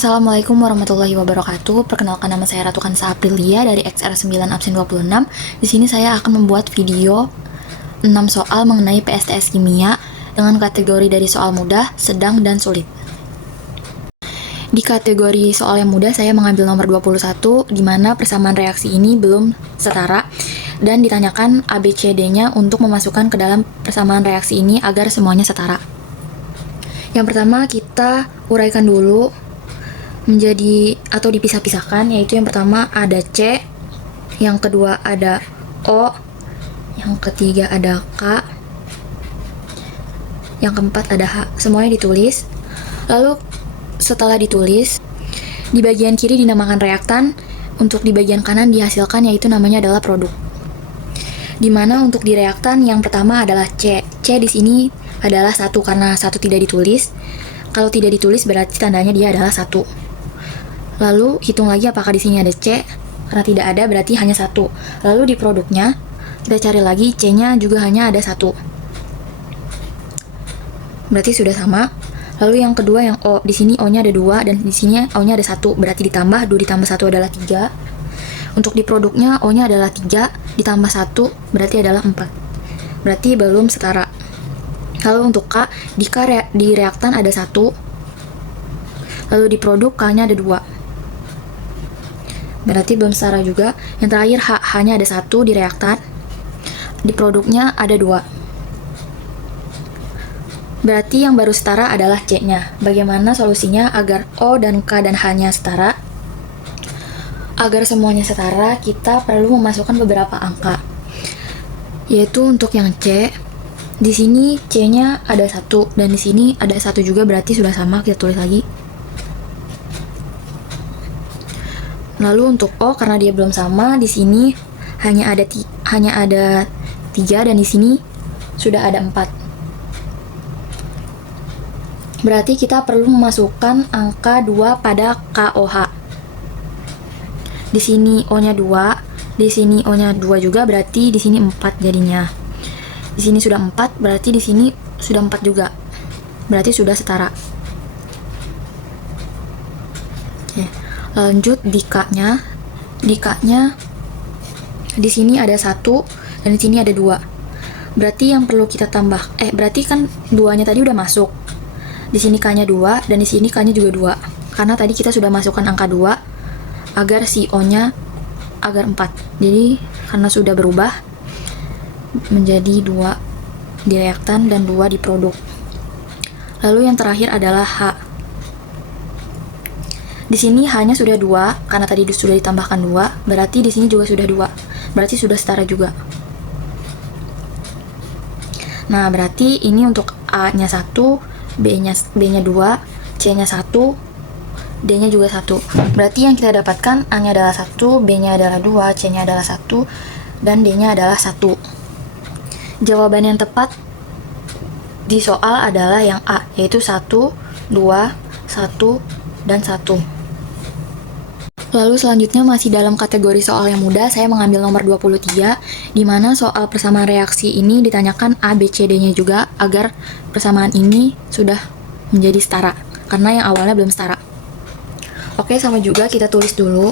Assalamualaikum warahmatullahi wabarakatuh. Perkenalkan, nama saya Ratu Kansa Aprilia dari XR9 absen 26. Di sini saya akan membuat video 6 soal mengenai PSTS Kimia dengan kategori dari soal mudah, sedang, dan sulit. Di kategori soal yang mudah saya mengambil nomor 21 di mana persamaan reaksi ini belum setara dan ditanyakan ABCD-nya untuk memasukkan ke dalam persamaan reaksi ini agar semuanya setara. Yang pertama kita uraikan dulu menjadi atau dipisah-pisahkan, yaitu yang pertama ada C, yang kedua ada O, yang ketiga ada K, yang keempat ada H. Semuanya ditulis. Lalu setelah ditulis, di bagian kiri dinamakan reaktan, untuk di bagian kanan dihasilkan, yaitu namanya adalah produk. Dimana untuk di reaktan yang pertama adalah C. C di sini adalah 1 karena 1 tidak ditulis. Kalau tidak ditulis berarti tandanya dia adalah 1. Lalu hitung lagi apakah di sini ada C. Karena tidak ada berarti hanya 1. Lalu di produknya kita cari lagi, C-nya juga hanya ada 1. Berarti sudah sama. Lalu yang kedua yang O, di sini O-nya ada 2 dan di sini O-nya ada 1. Berarti ditambah 2 ditambah 1 adalah 3. Untuk di produknya O-nya adalah 3 ditambah 1 berarti adalah 4. Berarti belum setara. Lalu untuk K, di reaktan ada 1. Lalu di produk K-nya ada 2. Berarti belum setara juga. Yang terakhir H, H-nya ada 1 di reaktan. Di produknya ada 2. Berarti yang baru setara adalah C-nya. Bagaimana solusinya agar O dan K dan H-nya setara? Agar semuanya setara, kita perlu memasukkan beberapa angka. Yaitu untuk yang C, di sini C-nya ada 1 dan di sini ada 1 juga, berarti sudah sama. Kita tulis lagi. Lalu untuk O, karena dia belum sama, di sini hanya ada 3 dan di sini sudah ada 4. Berarti kita perlu memasukkan angka 2 pada KOH. Di sini O-nya 2, di sini O-nya 2 juga, berarti di sini 4 jadinya. Di sini sudah 4, berarti di sini sudah 4 juga. Berarti sudah setara. Oke. Lanjut di K-nya. Di K-nya di sini ada 1 dan di sini ada 2. Berarti yang perlu kita tambah berarti kan 2-nya tadi udah masuk. Di sini K-nya 2 dan di sini K-nya juga 2. Karena tadi kita sudah masukkan angka 2 agar si O-nya agar 4. Jadi karena sudah berubah menjadi 2 di reaktan dan 2 di produk. Lalu yang terakhir adalah H. Di sini H-nya sudah 2 karena tadi sudah ditambahkan 2, berarti di sini juga sudah 2. Berarti sudah setara juga. Nah, berarti ini untuk A-nya 1, B-nya 2, C-nya 1, D-nya juga 1. Berarti yang kita dapatkan A-nya adalah 1, B-nya adalah 2, C-nya adalah 1, dan D-nya adalah 1. Jawaban yang tepat di soal adalah yang A, yaitu 1, 2, 1, dan 1. Lalu selanjutnya masih dalam kategori soal yang mudah, saya mengambil nomor 23, di mana soal persamaan reaksi ini ditanyakan A, B, C, D-nya juga agar persamaan ini sudah menjadi setara, karena yang awalnya belum setara. Oke, sama juga kita tulis dulu.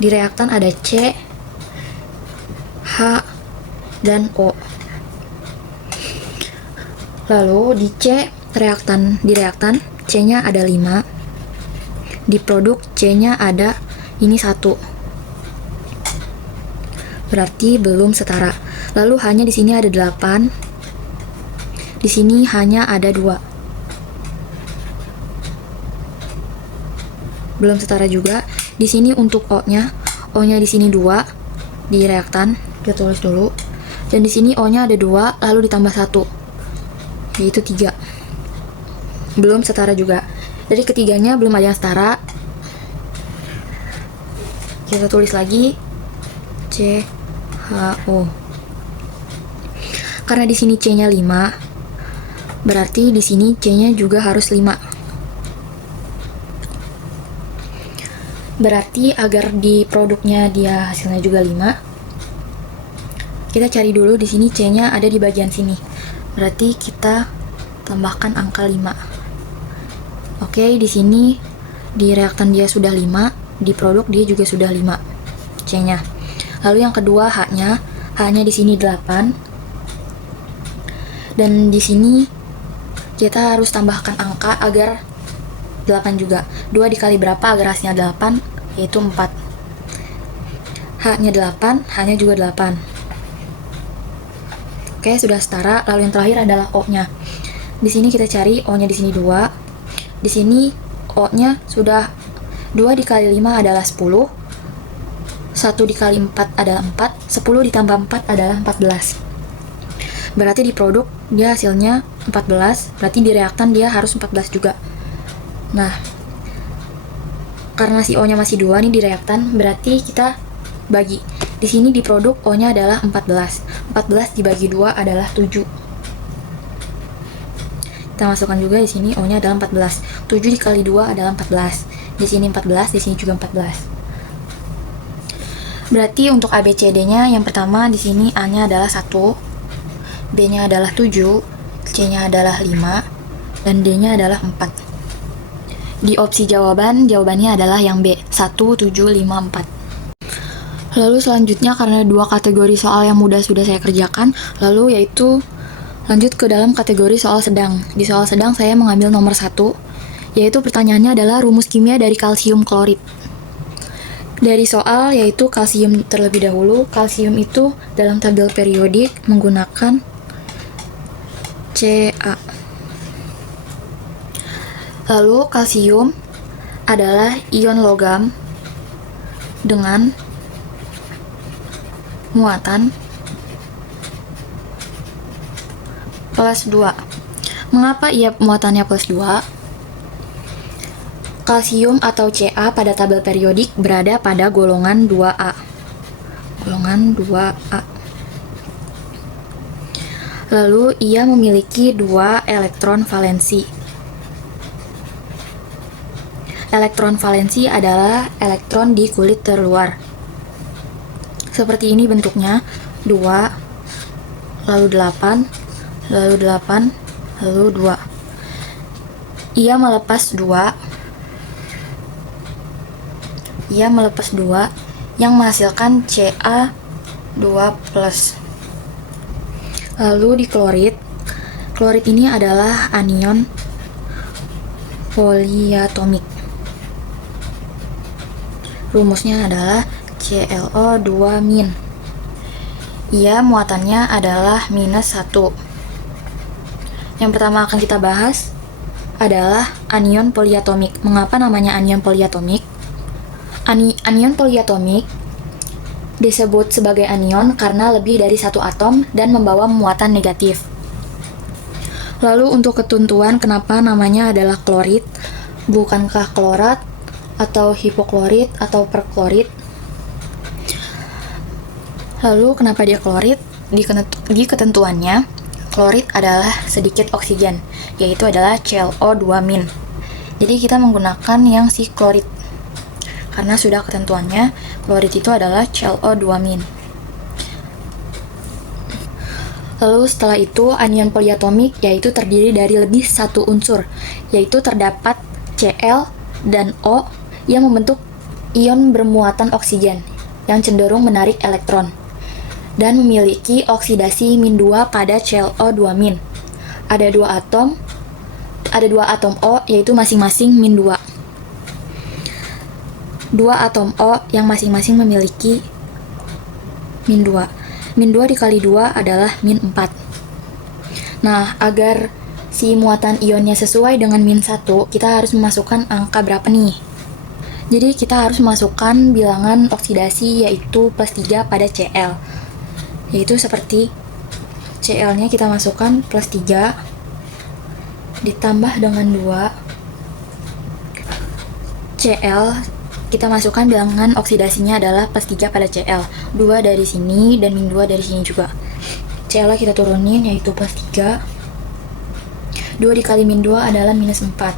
Di reaktan ada C, H, dan O. Lalu di C, di reaktan C-nya ada 5. Di produk C-nya ada ini 1. Berarti belum setara. Lalu hanya di sini ada 8. Di sini hanya ada 2. Belum setara juga. Di sini untuk O-nya di sini 2 di reaktan. Kita tulis dulu. Dan di sini O-nya ada 2 lalu ditambah 1. Yaitu 3. Belum setara juga. Dari ketiganya belum ada yang setara. Kita tulis lagi C, H, O. Karena di sini C-nya 5, berarti di sini C-nya juga harus 5. Berarti agar di produknya dia hasilnya juga 5, kita cari dulu di sini C-nya ada di bagian sini. Berarti kita tambahkan angka 5. Oke, di sini di reaktan dia sudah 5, di produk dia juga sudah 5 C-nya. Lalu yang kedua H-nya. H-nya di sini 8. Dan di sini kita harus tambahkan angka agar 8 juga. 2 dikali berapa agar hasilnya 8? Yaitu 4. H-nya 8, H-nya juga 8. Oke, sudah setara. Lalu yang terakhir adalah O-nya. Di sini kita cari O-nya di sini 2. Di sini O-nya sudah 2 dikali 5 adalah 10. 1 dikali 4 adalah 4. 10 ditambah 4 adalah 14. Berarti di produk dia hasilnya 14. Berarti di reaktan dia harus 14 juga. Nah, karena si O-nya masih 2 nih di reaktan, berarti kita bagi. Di sini di produk O-nya adalah 14. 14 dibagi 2 adalah 7. Kita masukkan juga di sini O-nya adalah 14. 7 dikali 2 adalah 14. Di sini 14, di sini juga 14. Berarti untuk ABCD-nya yang pertama di sini A-nya adalah 1, B-nya adalah 7, C-nya adalah 5, dan D-nya adalah 4. Di opsi jawabannya adalah yang B, 1, 7, 5, 4. Lalu selanjutnya karena 2 kategori soal yang mudah sudah saya kerjakan, lalu yaitu lanjut ke dalam kategori soal sedang. Di soal sedang saya mengambil nomor 1, yaitu pertanyaannya adalah rumus kimia dari kalsium klorid. Dari soal yaitu kalsium terlebih dahulu. Kalsium itu dalam tabel periodik menggunakan Ca. Lalu kalsium adalah ion logam dengan muatan plus 2. Mengapa ia muatannya plus 2? Kalsium atau Ca pada tabel periodik berada pada golongan 2A. Golongan 2A. Lalu ia memiliki 2 elektron valensi. Elektron valensi adalah elektron di kulit terluar. Seperti ini bentuknya, 2, lalu 8, lalu 8, lalu 2. Ia melepas 2 yang menghasilkan Ca2+. Lalu di klorid ini adalah anion poliatomik. Rumusnya adalah ClO2-. Ia muatannya adalah -1. Yang pertama akan kita bahas adalah anion poliatomik. Mengapa namanya anion poliatomik? Anion poliatomik disebut sebagai anion karena lebih dari satu atom dan membawa muatan negatif. Lalu untuk ketentuan kenapa namanya adalah klorid, bukankah klorat atau hipoklorit atau perklorit? Lalu kenapa dia klorid? Di ketentuannya, klorid adalah sedikit oksigen, yaitu adalah ClO2-. Jadi kita menggunakan yang si klorid. Karena sudah ketentuannya, klorid itu adalah ClO2-. Lalu setelah itu, anion poliatomik yaitu terdiri dari lebih satu unsur, yaitu terdapat Cl dan O yang membentuk ion bermuatan oksigen yang cenderung menarik elektron dan memiliki oksidasi -2 pada ClO2-. Ada dua atom O yaitu masing-masing -2. Dua atom O yang masing-masing memiliki -2. -2 dikali 2 adalah -4. Nah, agar si muatan ionnya sesuai dengan -1, kita harus memasukkan angka berapa nih? Jadi kita harus memasukkan bilangan oksidasi yaitu +3 pada Cl. Yaitu seperti Cl-nya kita masukkan +3 ditambah dengan 2. Cl kita masukkan bilangan oksidasinya adalah +3 pada Cl. 2 dari sini dan -2 dari sini juga. Cl kita turunin yaitu +3. 2 dikali -2 adalah -4.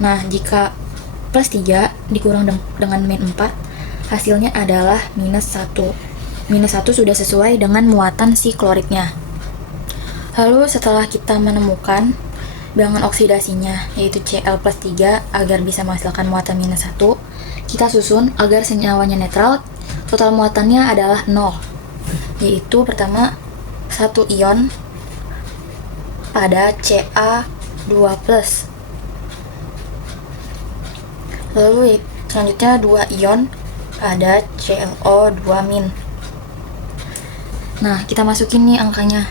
Nah, jika +3 dikurang dengan -4, hasilnya adalah -1. -1 sudah sesuai dengan muatan si kloridnya. Lalu setelah kita menemukan bilangan oksidasinya, yaitu Cl plus 3 agar bisa menghasilkan muatan minus 1. Kita susun agar senyawanya netral, total muatannya adalah 0, yaitu pertama 1 ion pada Ca2+. Lalu selanjutnya 2 ion pada ClO2-. Nah, kita masukin nih angkanya.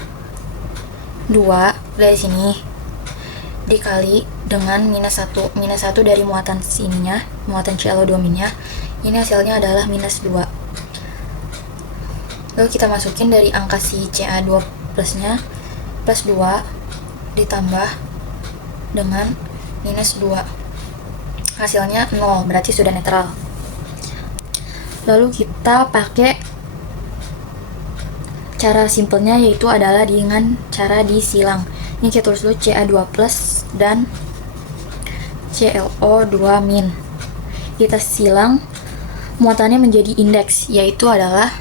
2 dari sini dikali dengan minus 1 dari muatan sininya, muatan ClO2-nya. Ini hasilnya adalah minus 2. Lalu kita masukin dari angka si Ca2 plusnya, plus 2 ditambah dengan minus 2. Hasilnya 0, berarti sudah netral. Lalu kita pakai cara simpelnya, yaitu adalah dengan cara disilang. Ini kita tulis dulu Ca2 plus dan ClO2-. Kita silang, muatannya menjadi indeks, yaitu adalah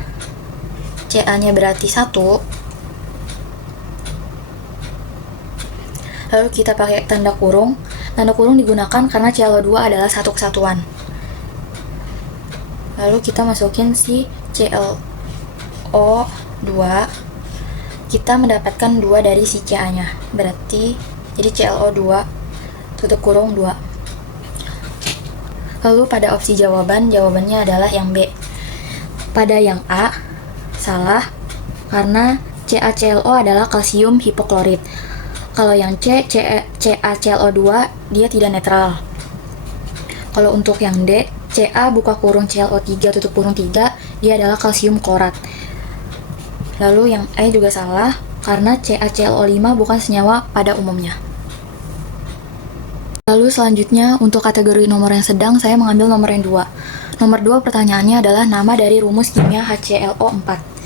Ca-nya berarti 1. Lalu kita pakai tanda kurung. Tanda kurung digunakan karena ClO2 adalah satu kesatuan. Lalu kita masukin si ClO2, kita mendapatkan 2 dari si Ca-nya, berarti jadi ClO2 tutup kurung 2. Lalu pada opsi jawabannya adalah yang B. Pada yang A salah karena CaClO adalah kalsium hipoklorit. Kalau yang C, CaClO2 dia tidak netral. Kalau untuk yang D, Ca buka kurung ClO3 tutup kurung 3, dia adalah kalsium klorat. Lalu yang E juga salah karena CaClO5 bukan senyawa pada umumnya. Lalu selanjutnya untuk kategori nomor yang sedang, saya mengambil nomor yang 2. Nomor 2 pertanyaannya adalah nama dari rumus kimia HClO4.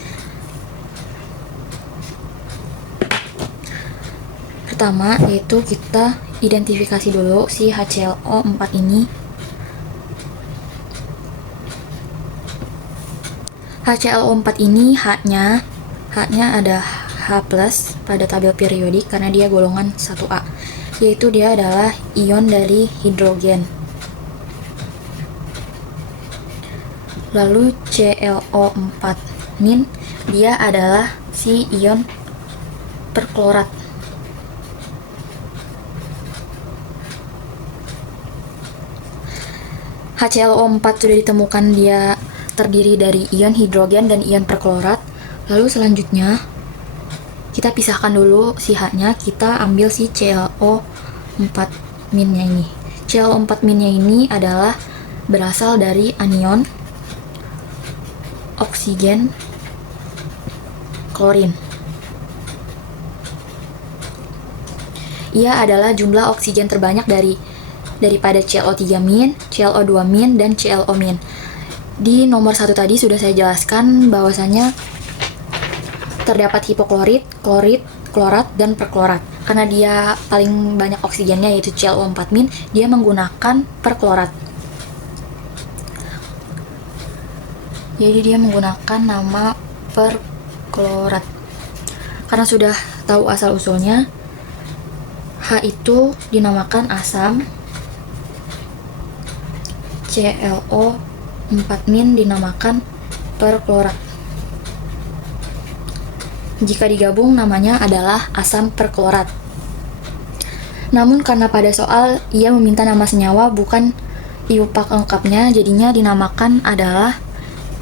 Pertama yaitu kita identifikasi dulu si HClO4 ini. HClO4 ini H-nya ada H+ pada tabel periodik karena dia golongan 1A, yaitu dia adalah ion dari hidrogen. Lalu ClO4- dia adalah si ion perklorat. HClO4 sudah ditemukan dia terdiri dari ion hidrogen dan ion perklorat. Lalu selanjutnya kita pisahkan dulu si H-nya, kita ambil si ClO4-nya ini. ClO4-nya ini adalah berasal dari anion oksigen klorin. Ia adalah jumlah oksigen terbanyak daripada ClO3-, ClO2-, dan ClO-. Di nomor 1 tadi sudah saya jelaskan bahwasanya terdapat hipoklorit, klorit, klorat, dan perklorat. Karena dia paling banyak oksigennya yaitu ClO4-, dia menggunakan perklorat. Jadi dia menggunakan nama perklorat. Karena sudah tahu asal-usulnya, H itu dinamakan asam, ClO4- dinamakan perklorat. Jika digabung namanya adalah asam perklorat. Namun karena pada soal ia meminta nama senyawa bukan iupak lengkapnya, jadinya dinamakan adalah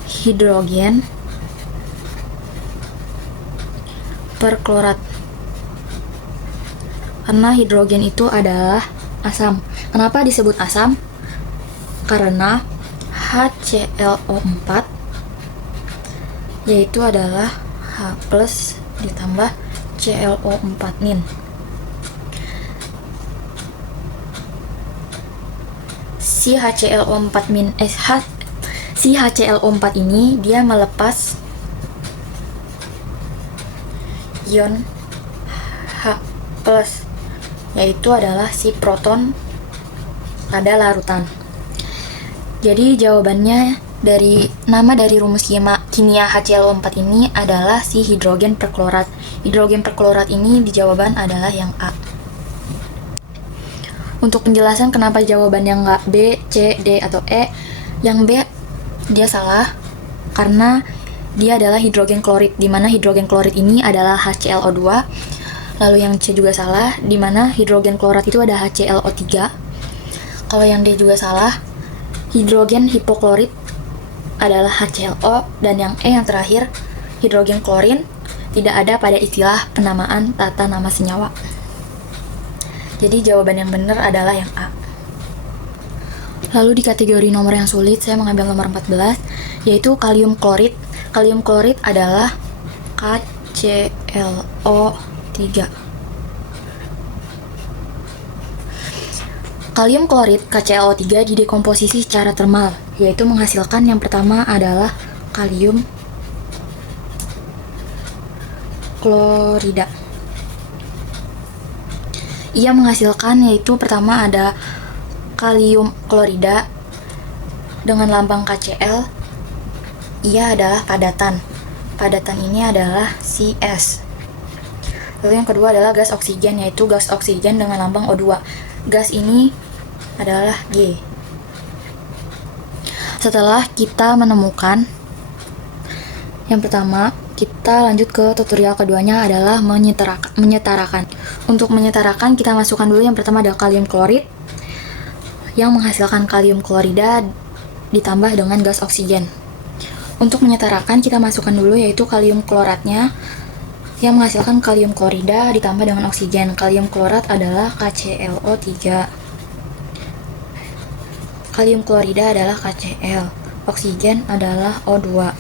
hidrogen perklorat. Karena hidrogen itu adalah asam. Kenapa disebut asam? Karena HClO4 yaitu adalah H+ ditambah ClO4-. Si HClO4 ini dia melepas ion H+, yaitu adalah si proton pada larutan. Jadi jawabannya dari nama dari rumus kimia HClO4 ini adalah si hidrogen perklorat. Hidrogen perklorat ini di jawaban adalah yang A. Untuk penjelasan kenapa jawabannya nggak B, C, D, atau E, yang B dia salah karena dia adalah hidrogen klorid, di mana hidrogen klorid ini adalah HClO2. Lalu yang C juga salah, di mana hidrogen klorat itu ada HClO3. Kalau yang D juga salah, hidrogen hipoklorit adalah HClO, dan yang E yang terakhir, hidrogen klorin tidak ada pada istilah penamaan tata nama senyawa. Jadi jawaban yang benar adalah yang A. Lalu di kategori nomor yang sulit, saya mengambil nomor 14, yaitu kalium klorid. Kalium klorid adalah KClO3. Kalium klorid KClO3 didekomposisi secara termal, yaitu menghasilkan yang pertama adalah kalium klorida. Ia menghasilkan yaitu pertama ada kalium klorida dengan lambang KCl. Ia adalah padatan. Padatan ini adalah CS. Lalu yang kedua adalah gas oksigen, yaitu gas oksigen dengan lambang O2. Gas ini adalah G. Setelah kita menemukan yang pertama, kita lanjut ke tutorial keduanya adalah menyetarakan. Untuk menyetarakan, kita masukkan dulu yang pertama ada kalium klorid yang menghasilkan kalium klorida ditambah dengan gas oksigen. Untuk menyetarakan, kita masukkan dulu yaitu kalium kloratnya yang menghasilkan kalium klorida ditambah dengan oksigen. Kalium klorat adalah KClO3. Kalium klorida adalah KCl. Oksigen adalah O2.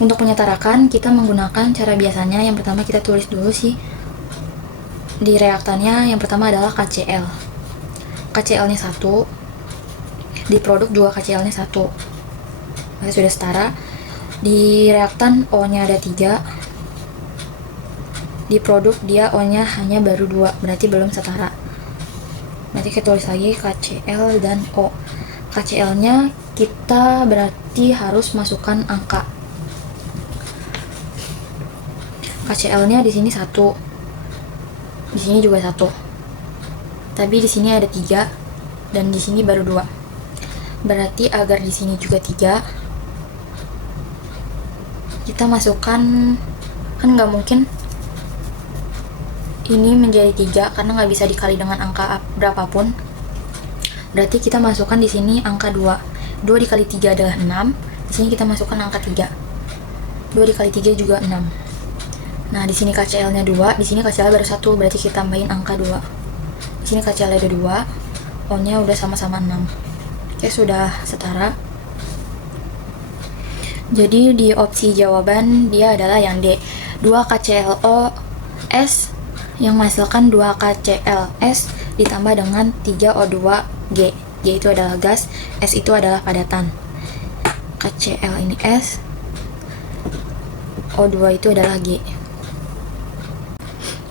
Untuk menyetarakan, kita menggunakan cara biasanya. Yang pertama kita tulis dulu sih di reaktannya. Yang pertama adalah KCl. KCl-nya 1. Di produk juga KCl-nya 1. Maka sudah setara. Di reaktan O-nya ada 3. Di produk dia O-nya hanya baru 2. Berarti belum setara. Nanti kita tulis lagi KCl dan O. KCl-nya kita berarti harus masukkan angka. KCl-nya di sini 1. Di sini juga 1. Tapi di sini ada 3 dan di sini baru 2. Berarti agar di sini juga 3, kita masukkan, kan nggak mungkin ini menjadi 3 karena nggak bisa dikali dengan angka berapapun. Berarti kita masukkan di sini angka 2. 2 dikali 3 adalah 6. Di sini kita masukkan angka 3. 2 dikali 3 juga 6. Nah, di sini KCl-nya 2, di sini KCl baru 1, berarti kita tambahin angka 2. Di sini KCl ada 2, O-nya udah sama-sama 6. Oke, sudah setara. Jadi di opsi jawaban dia adalah yang D. 2 KClOS yang menghasilkan 2 KClS ditambah dengan 3 O2G. G itu adalah gas, S itu adalah padatan. KCl ini S, O2 itu adalah G.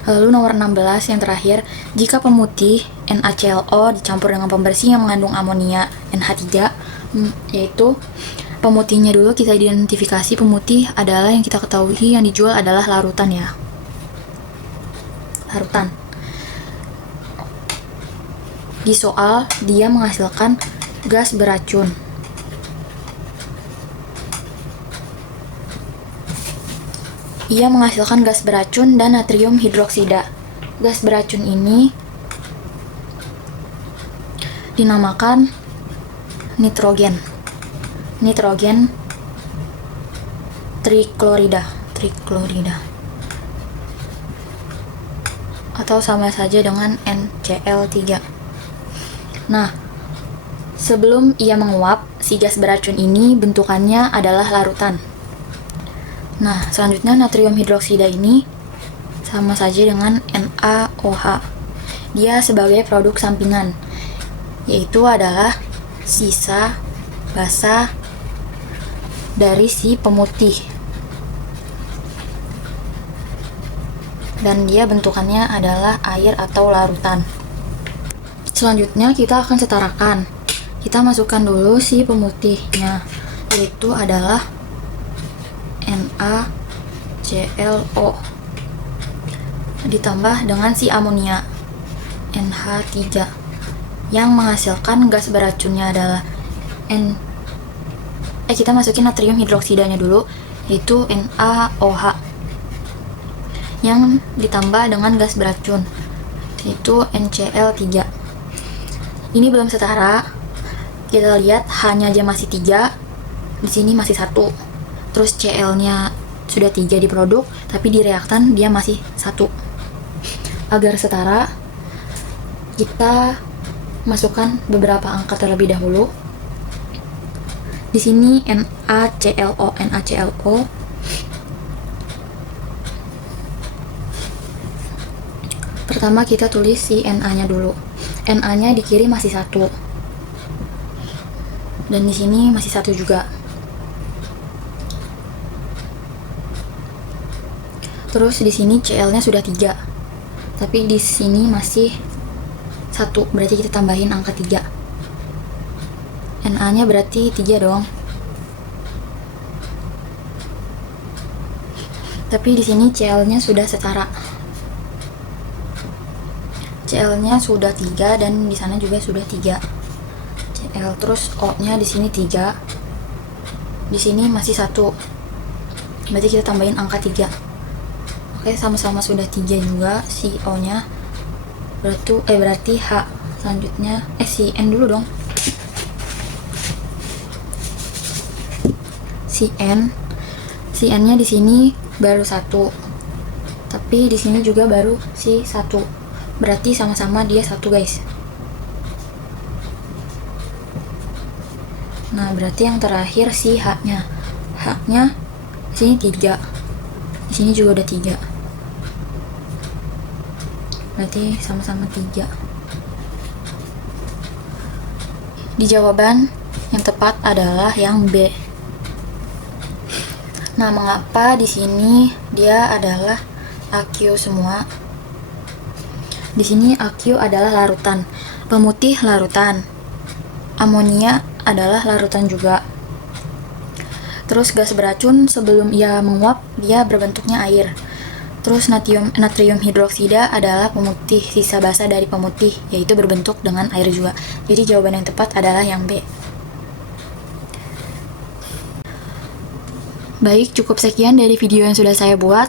Lalu nomor 16 yang terakhir, jika pemutih NaClO dicampur dengan pembersih yang mengandung amonia NH3, yaitu pemutihnya dulu kita identifikasi. Pemutih adalah yang kita ketahui yang dijual adalah larutan ya. Larutan. Di soal dia menghasilkan gas beracun. Ia menghasilkan gas beracun dan natrium hidroksida. Gas beracun ini dinamakan nitrogen. Nitrogen triklorida. Atau sama saja dengan NCl3. Nah, sebelum ia menguap, si gas beracun ini bentukannya adalah larutan. Nah, selanjutnya natrium hidroksida ini sama saja dengan NaOH. Dia sebagai produk sampingan, yaitu adalah sisa basah dari si pemutih. Dan dia bentukannya adalah air atau larutan. Selanjutnya kita akan setarakan. Kita masukkan dulu si pemutihnya, yaitu adalah NaClO ditambah dengan si amonia NH3. yang menghasilkan gas beracunnya adalah kita masukin natrium hidroksidanya dulu, yaitu NaOH, yang ditambah dengan gas beracun, yaitu NCl3. Ini belum setara. Kita lihat H-nya aja masih 3, di sini masih 1. Terus Cl-nya sudah 3 di produk, tapi di reaktan dia masih 1. Agar setara, kita masukkan beberapa angka terlebih dahulu. Di sini NaClO. Pertama kita tulis si Na-nya dulu. Na-nya di kiri masih 1. Dan di sini masih 1 juga. Terus di sini Cl-nya sudah 3. Tapi di sini masih 1, berarti kita tambahin angka 3. Na-nya berarti 3 dong. Tapi di sini Cl-nya sudah setara. Cl-nya sudah 3 dan di sana juga sudah 3. Cl, terus O-nya di sini 3. Di sini masih 1. Berarti kita tambahin angka 3. Oke, sama-sama sudah 3 juga si O-nya. Berarti H. Selanjutnya si N dulu dong. Si N-nya di sini baru 1. Tapi di sini juga baru si 1. Berarti sama-sama dia 1, guys. Nah, berarti yang terakhir si H-nya. H-nya di sini 3. Di sini juga udah 3. Berarti sama-sama 3. Di jawaban yang tepat adalah yang B. Nah, mengapa di sini dia adalah aqueous semua? Di sini aqueous adalah larutan, pemutih larutan. Amonia adalah larutan juga. Terus gas beracun sebelum ia menguap dia berbentuknya air. Terus natrium hidroksida adalah pemutih, sisa basa dari pemutih, yaitu berbentuk dengan air juga. Jadi jawaban yang tepat adalah yang B. Baik, cukup sekian dari video yang sudah saya buat.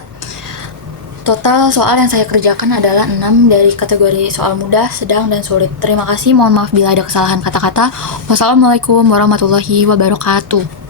Total soal yang saya kerjakan adalah 6 dari kategori soal mudah, sedang, dan sulit. Terima kasih, mohon maaf bila ada kesalahan kata-kata. Wassalamualaikum warahmatullahi wabarakatuh.